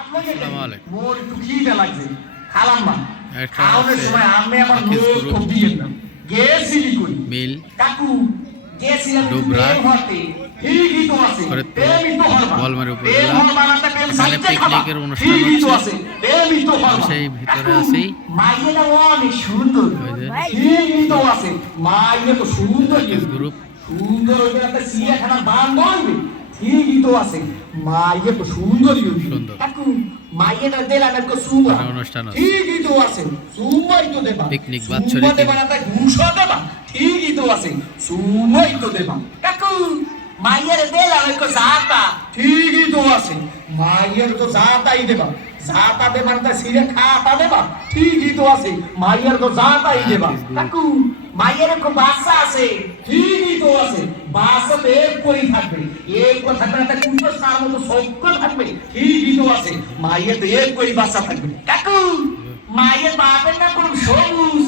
আসসালামু আলাইকুম। মোর একটু খিদে লাগছে, খালাম না। একটা খাওয়ানোর আছে সময় আমি আমার আকিজ মেয়ে গ্রুপ, খুব দিয়ে দিলাম। গেছিলি কই? মিল, কাকু গেছিলাম একটু ডুবরা, মেয়ে হতে। ঠিকই তো আছে। ফরিদপুর, প্রেমই তো হরবা। বোয়ালমারী প্রেম উপজেলা। হরবা না তা প্রেম এখানে সাইজে খাবা। পিকনিকের অনুষ্ঠান ঠিকই তো হচ্ছে। আছে। প্রেমই তো হরবা। সেই ভিতরে কাকু, আছি। মাইয়েটা অনেক সুন্দর। ওই যে ঠিকই তো আছে। মাইয়ে তো সুন্দর। আকিজ গ্রুপ, সুন্দর ওই যে একটা চিড়িয়াখানা বান বলবে। ঠিকই তো আছে। মাইয়ে তো সুন্দরই হইবে। সুন্দর। কাকু মাইয়েটা দিলাম একটু সুন্দর। এখানে অনুষ্ঠান আছে। ঠিকই তো আছে। সুমাই তো দেবা। পিকনিক সুমা বাৎসরিক দেবা না তাই ঘুষও দেবা। ঠিকই তো আছে। সুমাই তো দেবা। কাকু মাইয়ের দিলাম একটু জাতা। ঠিকই তো আছে। মাইয়ের তো জাতাই দেবা। জাতা দেবা না তাই সিরে খাতা দেবা। ঠিকই তো আছে। মাইয়ের তো জাতাই দেবা। আকিজ গ্রুপ। কাকু মাইয়ের একটু বাচ্চা আছে। ঠিকই তো আছে। বাচ্চা তো এক করেই থাকবে। এক করে থাকবে না তাই কুটো সার মতো সক্য থাকবে। ঠিকই তো আছে। মাইয়ের তো এক করেই বাচ্চা থাকবে। কাকু মায়ের বাপের নাম কোন সবুজ।